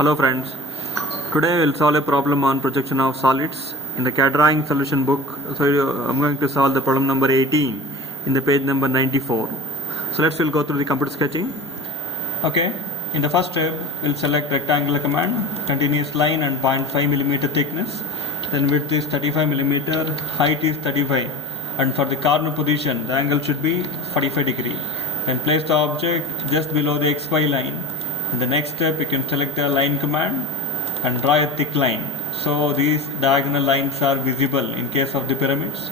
Hello friends, today we'll solve a problem on projection of solids in the CAD drawing solution book. So I'm going to solve the problem number 18 in the page number 94. So we'll go through the computer sketching. Okay, in the first step we'll select rectangular command, continuous line and 0.5 millimeter thickness, then width is 35 millimeter, height is 35, and for the corner position the angle should be 45 degree. Then place the object just below the XY line. In the next step you can select the line command and draw a thick line. So these diagonal lines are visible in case of the pyramids.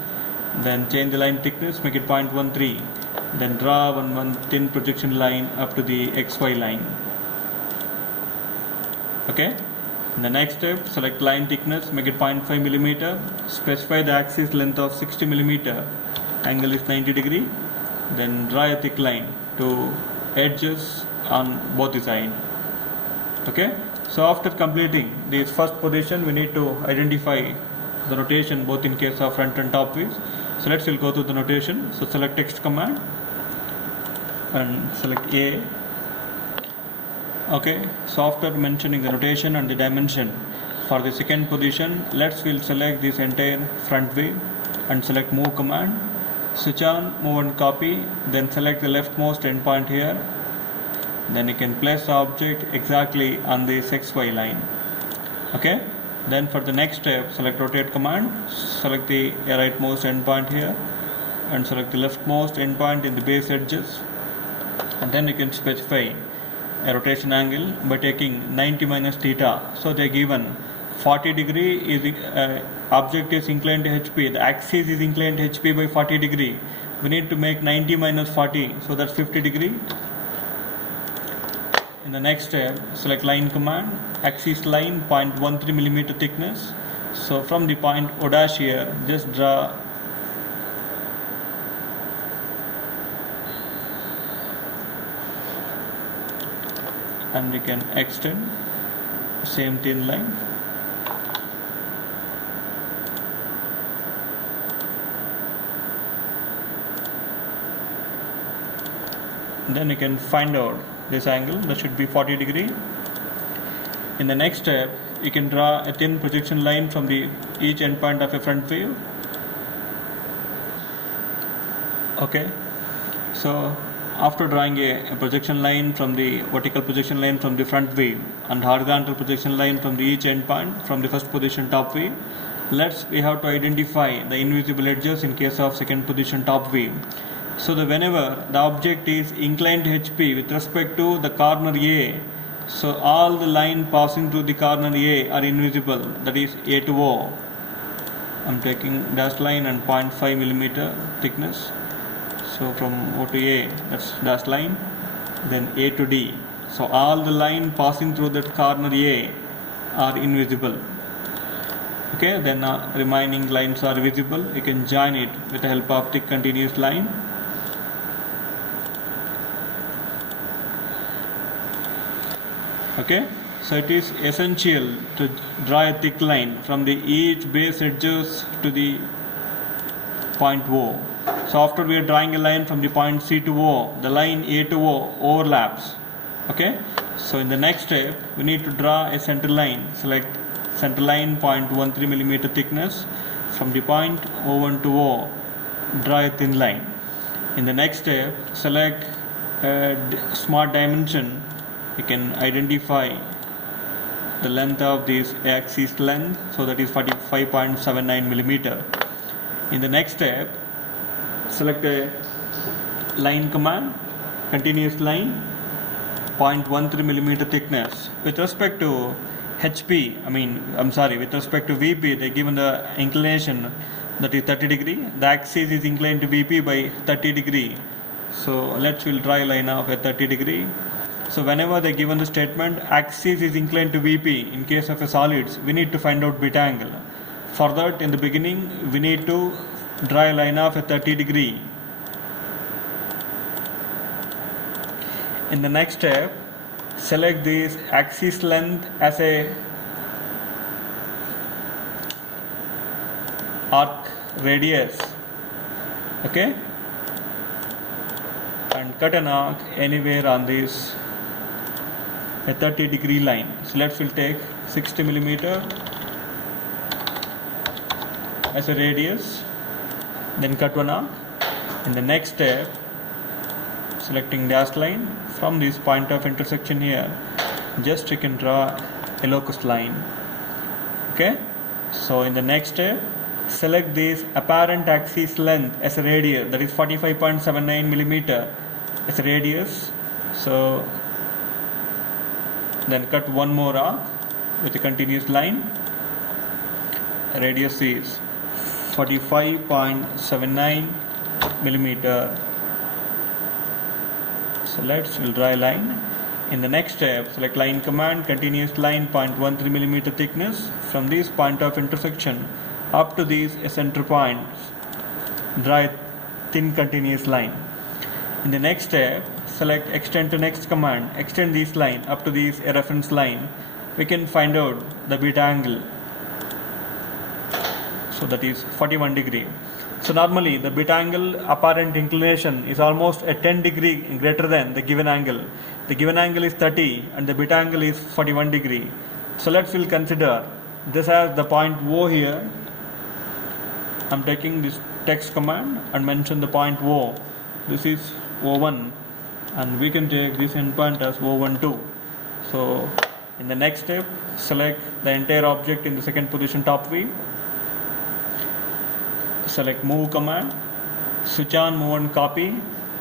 Then change the line thickness, make it 0.13. Then draw one thin projection line up to the XY line. Okay. In the next step, select line thickness, make it 0.5 millimeter. Specify the axis length of 60 millimeter. Angle is 90 degree. Then draw a thick line to edges on both the sides. Okay. So after completing this first position, we need to identify the rotation both in case of front and top views. So we'll go to the notation. So select text command and select A. Okay. So after mentioning the rotation and the dimension for the second position, we'll select this entire front view and select move command. Switch on move and copy. Then select the leftmost endpoint here. Then you can place the object exactly on this XY line. Okay. Then for the next step, select rotate command, select the rightmost endpoint here and select the leftmost endpoint in the base edges, and then you can specify a rotation angle by taking 90 minus theta. So they are given 40 degree is object is inclined to HP, the axis is inclined to HP by 40 degree. We need to make 90 minus 40, so that's 50 degree. In the next step, select line command, axis line 0.13 millimeter thickness. So from the point O dash here, just draw and you can extend same thin line. Then you can find out this angle, that should be 40 degree. In the next step, you can draw a thin projection line from the each endpoint of a front view. Okay, so after drawing a projection line from the vertical projection line from the front view and horizontal projection line from the each endpoint from the first position top view, we have to identify the invisible edges in case of second position top view. So whenever the object is inclined to HP with respect to the corner A, so all the line passing through the corner A are invisible, that is A to O. I'm taking dashed line and 0.5 millimeter thickness. So from O to A, that's dashed line, then A to D. So all the line passing through that corner A are invisible. Okay, then remaining lines are visible. You can join it with the help of thick continuous line. Okay, so it is essential to draw a thick line from the each base edges to the point O. So after we are drawing a line from the point C to O, the line A to O overlaps. Okay, so in the next step, we need to draw a center line. Select center line 0.13 millimeter thickness. From the point O1 to O, draw a thin line. In the next step, select a smart dimension. You can identify the length of this axis length, so that is 45.79 millimeter. In the next step, select a line command, continuous line, 0.13 millimeter thickness. With respect to with respect to VP, they given the inclination that is 30 degree. The axis is inclined to VP by 30 degree. So we'll draw a line of a 30 degree. So whenever they given the statement axis is inclined to VP in case of a solids, we need to find out beta angle. For that, in the beginning, we need to draw a line of a 30 degree. In the next step, select this axis length as a arc radius. Okay, and cut an arc anywhere on this a 30-degree line. So we'll take 60 millimeter as a radius, then cut one arc. In the next step, selecting dashed line from this point of intersection here, just you can draw a locus line. Okay, so in the next step, select this apparent axis length as a radius, that is 45.79 millimeter as a radius. So then cut one more arc with a continuous line. Radius is 45.79 millimeter. So we'll draw a line. In the next step, select line command, continuous line 0.13 millimeter thickness. From this point of intersection up to these center points, draw a thin continuous line. In the next step, select extend to next command, extend this line up to this reference line. We can find out the beta angle. So that is 41 degree. So normally the beta angle apparent inclination is almost a 10 degree greater than the given angle. The given angle is 30 and the beta angle is 41 degree. So we'll consider this as the point O here. I'm taking this text command and mention the point O. This is O1 and we can take this endpoint as O12. So in the next step, select the entire object in the second position top view. Select move command, switch on move and copy,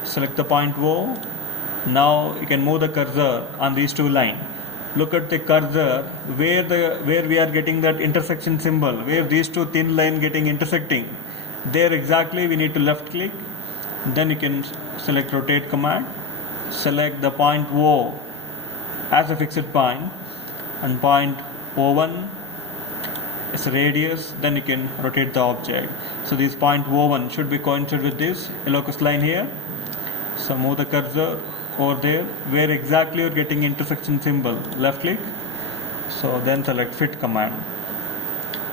select the point O. Now you can move the cursor on these two lines. Look at the cursor where we are getting that intersection symbol, where these two thin lines getting intersecting. There exactly we need to left click. Then you can select rotate command, select the point O as a fixed point and point O1 as a radius. Then you can rotate the object. So this point O1 should be coincident with this locus line here. So move the cursor over there where exactly you're getting intersection symbol, left click. So then select fit command.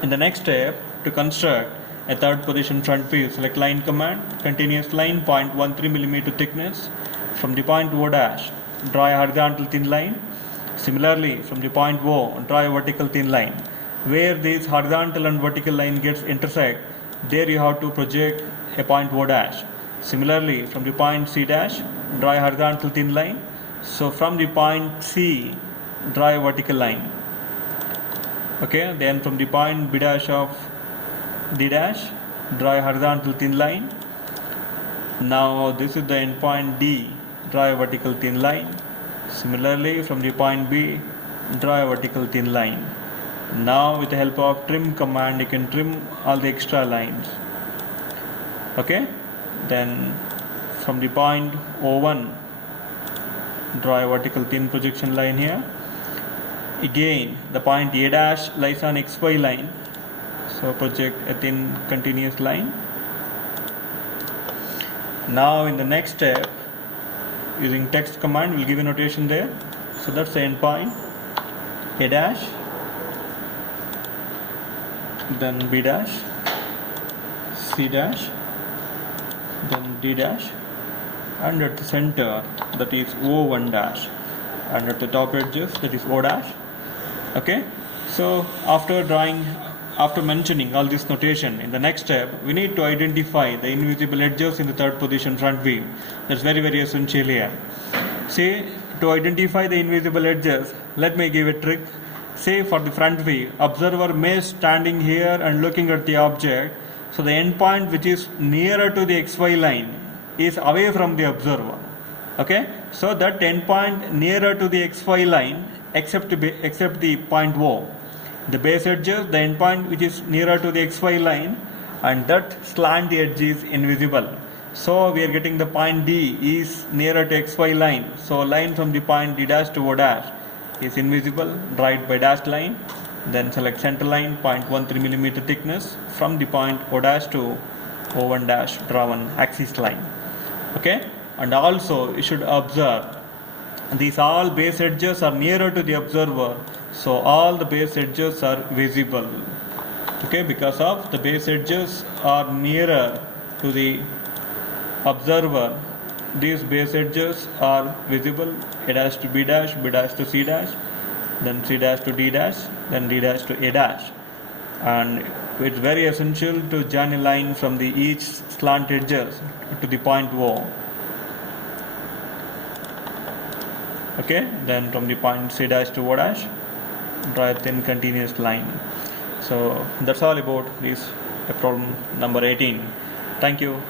In the next step, to construct a third position front view, select line command, continuous line 0.13 millimeter thickness. From the point O dash, draw a horizontal thin line. Similarly, from the point O, draw a vertical thin line. Where this horizontal and vertical line gets intersect, there you have to project a point O dash. Similarly, from the point C dash, draw a horizontal thin line. So from the point C, draw a vertical line. Okay, then from the point B dash of D dash, draw a horizontal thin line. Now this is the end point D, draw a vertical thin line. Similarly, from the point B, draw a vertical thin line. Now with the help of trim command, you can trim all the extra lines. Okay, then from the point O1, draw a vertical thin projection line here. Again, the point A dash lies on XY line, so project a thin continuous line. Now in the next step, using text command, we'll give a notation there. So that's the end point A dash, then B dash, C dash, then D dash, and at the center, that is O1 dash, and at the top edges, that is O dash. Okay, so after mentioning all this notation, in the next step we need to identify the invisible edges in the third position front view. That's very, very essential here. See, to identify the invisible edges, let me give a trick. Say for the front view, observer may standing here and looking at the object, so the endpoint which is nearer to the XY line is away from the observer. Okay, so that endpoint nearer to the XY line except the point O. The base edges, the endpoint which is nearer to the XY line, and that slant edge is invisible. So we are getting the point D is nearer to XY line. So line from the point D dash to O dash is invisible. Draw it by dashed line. Then select center line 0.13 millimeter thickness. From the point O dash to O1 dash, draw one axis line. Okay, and also you should observe these all base edges are nearer to the observer, so all the base edges are visible. Okay, because of the base edges are nearer to the observer, these base edges are visible, A dash to B dash, B dash to C dash, then C dash to D dash, then D dash to A dash. And it's very essential to join a line from the each slant edges to the point O. Okay, then from the point C dash to O dash, draw a thin continuous line. So that's all about this problem number 18. Thank you.